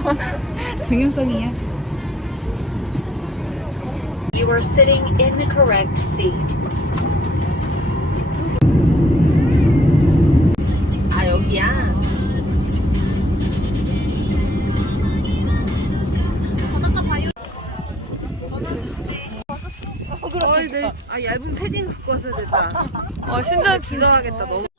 동영상이야. You are sitting in the correct seat. 아 여기야. 어이 내, 아 얇은 패딩 갖고 왔어야 됐다. 아 진짜 진정하겠다 너무.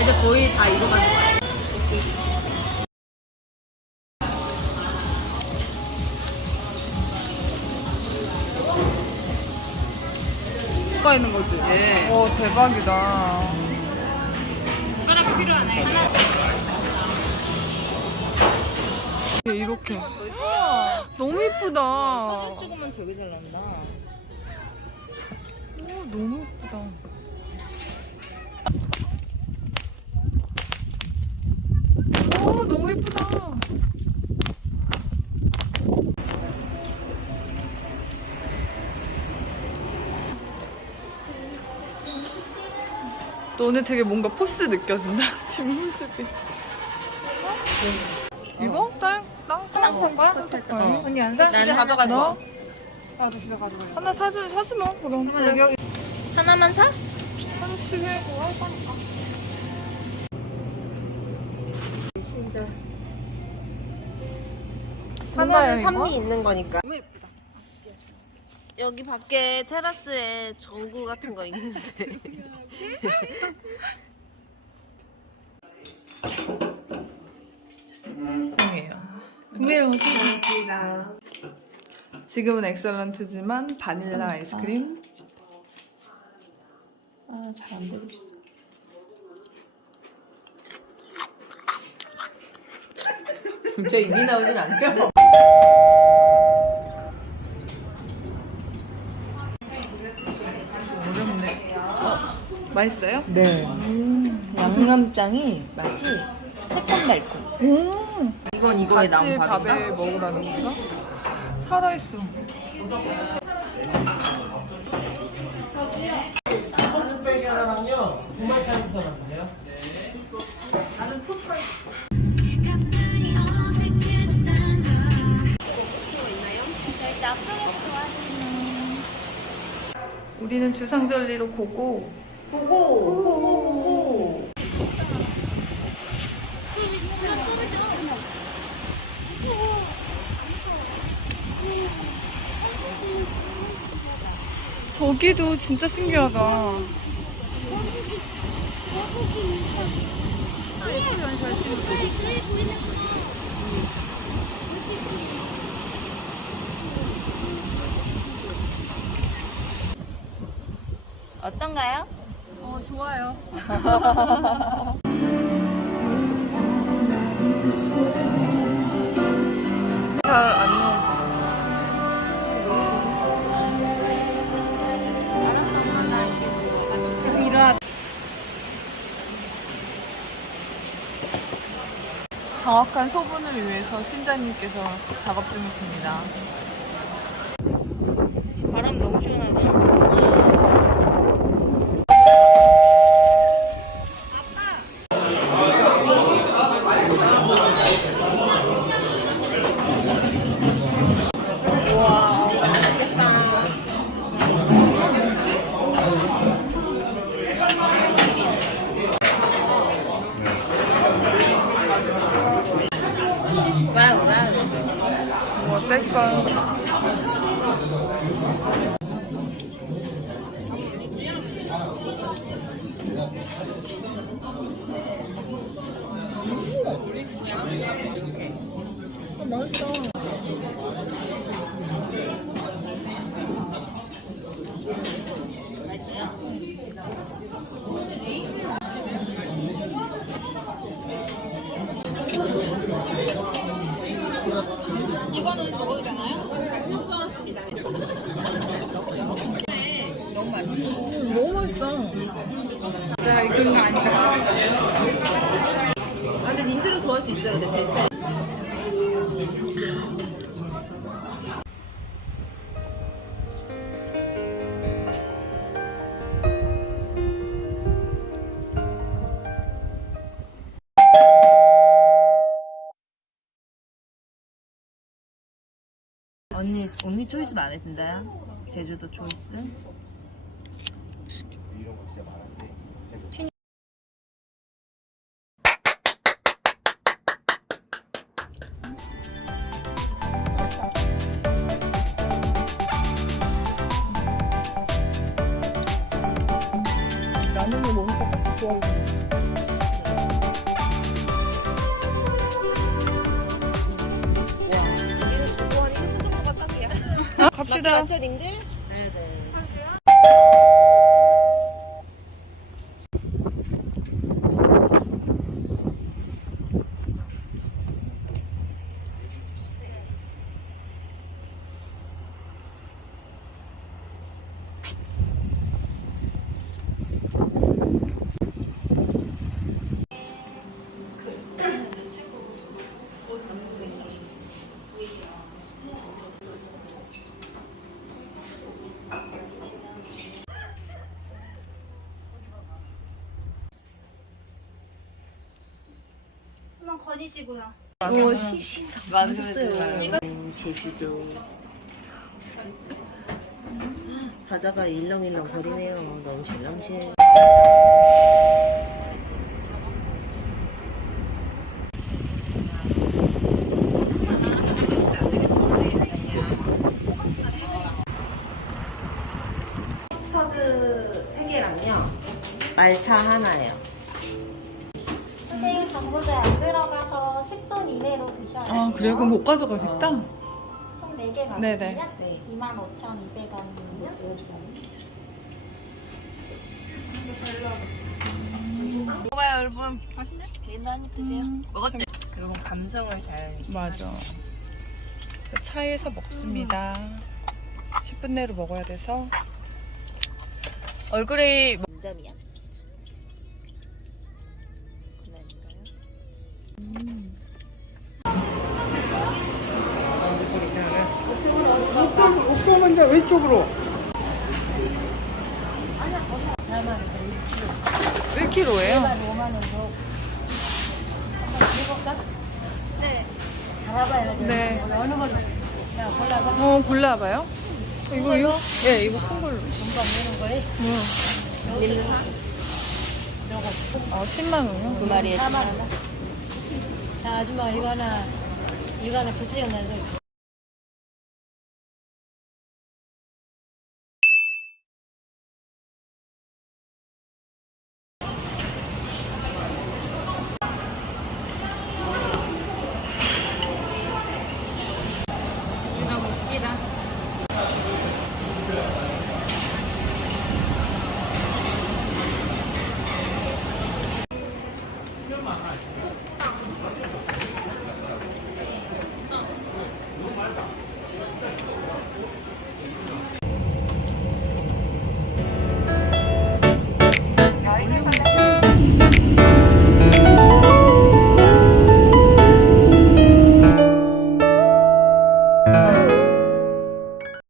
이제 거의 다 익어가는 거야. 가 있는 거지. 네. 와 대박이다. 숟가락이 필요하네. 하나. 이렇게. 너무 이쁘다. 찍으면 되게 잘 난다. 오, 너무 이쁘다. 오, 너무 이쁘다. 너네 되게 뭔가 포스 느껴진다. 뒷모습이. 이거? 땅? 땅? 땅산 거야? 어. 언니 안 사? 집에 가져갈 너? 거. 나도 집에 가져가. 하나 사지, 사지 뭐. 그럼. 여기, 여기. 하나만 사? 한 집에 뭐할 거니까. 진짜. 하나는 이거? 산미 있는 거니까. 너무 예쁘다. 여기 밖에 테라스에 전구 같은 거 있는데. 구매를 감사합니다. 지금은 엑설런트지만 바닐라 아이스크림. 아, 잘 안 되고 있어. 진짜 입이 나오진 않죠? 어렵네. 어, 맛있어요? 네. 양념장이 맛이 새콤달콤. 음. 이건 이거에 같이 나온 밥에 밥이다? 먹으라는 건가? 살아있어. 우리는 주상절리로 고고. 고고, 고고, 고고. 저기도 진짜 신기하다. 어떤가요? 어, 좋아요. 잘안 나와. 정확한 소분을 위해서 신자님께서 작업 중이십니다. 바람 너무 시원하다. 아, 맛있다. 근데 님들은 좋아할 수 있어요. 근데. 언니 언니 초이스 마음에 든다. 제주도 초이스. 나는 갑시다. 한 번 건이시구나. 오 시시 만났어요. 제주도 바다가 일렁일렁 거리네요. 너무 실렁실. 스터드 3개랑요. 말차 하나요. 그래? 그럼 못 가져가겠다. 총 4개 맞거든요. 네네. 네. 25,200원이에요. 먹어봐요 여러분. 개인도 한입 드세요. 먹었대. 그리고 감성을 잘. 맞아. 차에서 먹습니다. 10분 내로 먹어야 돼서 얼굴에 점이야. 왼쪽으로. 1kg예요. 네. 어느 걸로? 자, 골라봐. 어, 골라봐요. 이거, 이거? 예, 이거 큰 걸로. 금방 내는 거예요? 응. 아, 10만 원이요? 그 마리에 자, 아줌마 이거 하나, 이거 하나 붙여 놔줘.